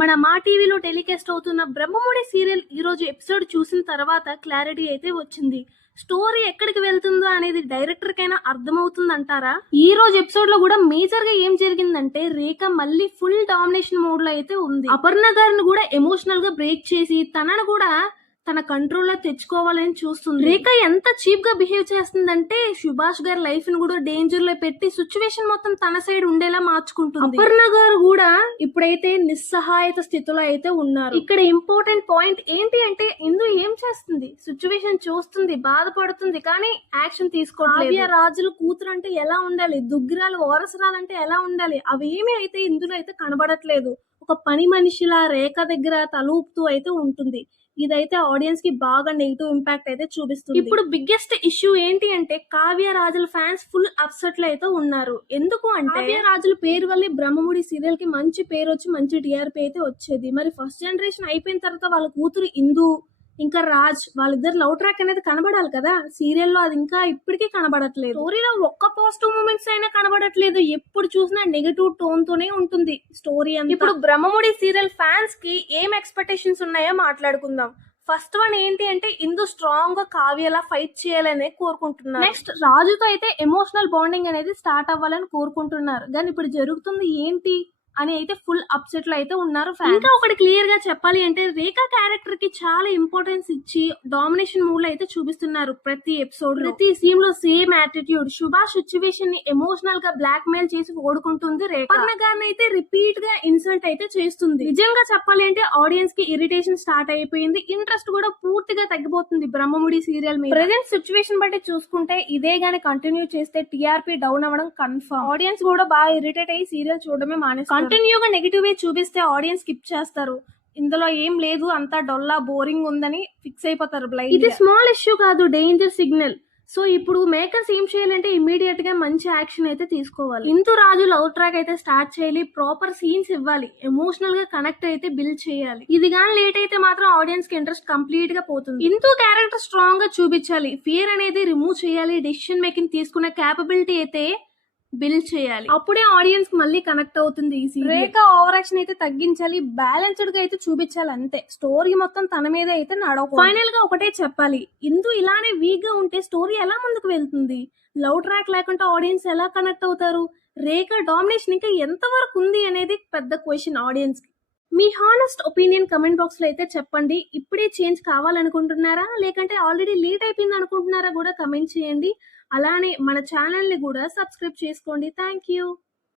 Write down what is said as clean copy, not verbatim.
మన మా టీవీలో టెలికాస్ట్ అవుతున్న బ్రహ్మముడి సీరియల్ ఈ రోజు ఎపిసోడ్ చూసిన తర్వాత క్లారిటీ అయితే వచ్చింది. స్టోరీ ఎక్కడికి వెళ్తుందో అనేది డైరెక్టర్ కైనా అర్థమవుతుందంటారా? ఈ రోజు ఎపిసోడ్ లో కూడా మేజర్ గా ఏం జరిగిందంటే రేఖ మళ్ళీ ఫుల్ డామినేషన్ మోడ్ లో అయితే ఉంది. అపర్ణ గారిని కూడా ఎమోషనల్ గా బ్రేక్ చేసి తనను కూడా తన కంట్రోల్లో తెచ్చుకోవాలని చూస్తుంది. రేఖ ఎంత చీప్ గా బిహేవ్ చేస్తుందంటే సుభాష్ గారి లైఫ్ ని కూడా డేంజర్ లో పెట్టి సిచ్యువేషన్ మొత్తం తన సైడ్ ఉండేలా మార్చుకుంటుంది. అపర్ణ గారు కూడా ఇప్పుడైతే నిస్సహాయత స్థితిలో అయితే ఉన్నారు. ఇక్కడ ఇంపార్టెంట్ పాయింట్ ఏంటి అంటే ఇందు ఏం చేస్తుంది, సిచ్యువేషన్ చూస్తుంది, బాధపడుతుంది, కానీ యాక్షన్ తీసుకోవట్లేదు. కావ్య రాజుల కూతురు అంటే ఎలా ఉండాలి, దుగ్గిరాలు వారసురాలంటే ఎలా ఉండాలి, అవేమీ అయితే ఇందులో అయితే కనబడట్లేదు. ఒక పని మనిషిలా రేఖ దగ్గర తలూపుతూ అయితే ఉంటుంది. ఇదైతే ఆడియన్స్ కి బాగా నెగిటివ్ ఇంపాక్ట్ అయితే చూపిస్తుంది. ఇప్పుడు బిగ్గెస్ట్ ఇష్యూ ఏంటి అంటే కావ్య రాజుల ఫ్యాన్స్ ఫుల్ అప్సెట్ లో అయితే ఉన్నారు. ఎందుకు అంటే కావ్య రాజుల పేరు వల్ల బ్రహ్మముడి సీరియల్ కి మంచి పేరు వచ్చి మంచి టీఆర్పీ అయితే వచ్చేది. మరి ఫస్ట్ జనరేషన్ అయిపోయిన తర్వాత వాళ్ళ కూతురు ఇందు ఇంకా రాజ్ వాళ్ళిద్దరు లవ్ ట్రాక్ అనేది కనబడాలి కదా. సీరియల్లో అది ఇంకా ఇప్పటికీ కనబడట్లేదు. స్టోరీలో ఒక్క పాజిటివ్ మూమెంట్స్ అయినా కనబడట్లేదు. ఎప్పుడు చూసినా నెగటివ్ టోన్ తోనే ఉంటుంది స్టోరీ అంతా. ఇప్పుడు బ్రహ్మముడి సీరియల్ ఫ్యాన్స్ కి ఏం ఎక్స్పెక్టేషన్స్ ఉన్నాయో మాట్లాడుకుందాం. ఫస్ట్ వన్ ఏంటి అంటే ఇందు స్ట్రాంగ్ గా కావ్యలా ఫైట్ చేయాలని కోరుకుంటున్నారు. నెక్స్ట్ రాజుతో అయితే ఎమోషనల్ బాండింగ్ అనేది స్టార్ట్ అవ్వాలని కోరుకుంటున్నారు. కానీ ఇప్పుడు జరుగుతుంది ఏంటి అని అయితే ఫుల్ అప్సెట్ లో అయితే ఉన్నారు. ఇంకా ఒకటి క్లియర్ గా చెప్పాలి అంటే రేఖా క్యారెక్టర్ కి చాలా ఇంపార్టెన్స్ ఇచ్చి డామినేషన్ మూడ్ లో అయితే చూపిస్తున్నారు. ప్రతి ఎపిసోడ్ ప్రతి సీన్ లో సేమ్ యాటిట్యూడ్. సుభాష్ సిచ్యువేషన్ ని ఎమోషనల్ గా బ్లాక్ మెయిల్ చేసి ఓడుకుంటుంది. రేఖా గారిని అయితే రిపీట్ గా ఇన్సల్ట్ అయితే చేస్తుంది. నిజంగా చెప్పాలి అంటే ఆడియన్స్ కి ఇరిటేషన్ స్టార్ట్ అయిపోయింది. ఇంట్రెస్ట్ కూడా పూర్తిగా తగ్గిపోతుంది బ్రహ్మముడి సీరియల్ మీద. ప్రెజెంట్ సిచ్యువేషన్ బట్టి చూసుకుంటే ఇదే గానీ కంటిన్యూ చేస్తే టీఆర్పీ డౌన్ అవ్వడం కన్ఫర్మ్. ఆడియన్స్ కూడా బాగా ఇరిటేట్ అయ్యి సీరియల్ చూడడమే మానేస్తారు. కంటిన్యూగా నెగిటివ్ వే చూపిస్తే ఆడియన్స్ స్కిప్ చేస్తారు. ఇందులో ఏం లేదు, అంతా డొల్లా బోరింగ్ ఉందని ఫిక్స్ అయిపోతారు బ్లైండ్. ఇది స్మాల్ ఇష్యూ కాదు, డేంజర్ సిగ్నల్. సో ఇప్పుడు మేకర్స్ ఏం చేయాలంటే ఇమీడియట్ గా మంచి యాక్షన్ అయితే తీసుకోవాలి. ఇందు రాజు లవ్ ట్రాక్ అయితే స్టార్ట్ చేయాలి, ప్రాపర్ సీన్స్ ఇవ్వాలి, ఎమోషనల్ గా కనెక్ట్ అయితే బిల్డ్ చేయాలి. ఇది గానీ లేట్ అయితే మాత్రం ఆడియన్స్ కి ఇంట్రెస్ట్ కంప్లీట్ గా పోతుంది. ఇందు క్యారెక్టర్ స్ట్రాంగ్ గా చూపించాలి, ఫియర్ అనేది రిమూవ్ చేయాలి, డెసిషన్ మేకింగ్ తీసుకునే క్యాపబిలిటీ అయితే బిల్డ్ చేయాలి. అప్పుడే ఆడియన్స్ కి మళ్ళీ కనెక్ట్ అవుతుంది. రేఖ ఓవర్ యాక్షన్ అయితే తగ్గించాలి, బ్యాలెన్స్డ్ గా అయితే చూపించాలి. అంతే, స్టోరీ మొత్తం తన మీద అయితే నడవ. ఫైనల్ గా ఒకటే చెప్పాలి, ఇందు ఇలానే వీక్ గా ఉంటే స్టోరీ ఎలా ముందుకు వెళ్తుంది? లవ్ ట్రాక్ లేకుండా ఆడియన్స్ ఎలా కనెక్ట్ అవుతారు? రేఖ డామినేషన్ ఇంకా ఎంత వరకు ఉంది అనేది పెద్ద క్వశ్చన్ ఆడియన్స్ కి. మీ హానెస్ట్ ఒపీనియన్ కమెంట్ బాక్స్ లో అయితే చెప్పండి. ఇప్పుడే చేంజ్ కావాలనుకుంటున్నారా లేకంటే ఆల్రెడీ లేట్ అయిపోయింది అనుకుంటున్నారా కూడా కమెంట్ చేయండి. అలానే మన ఛానల్ ని కూడా సబ్స్క్రైబ్ చేసుకోండి. Thank you.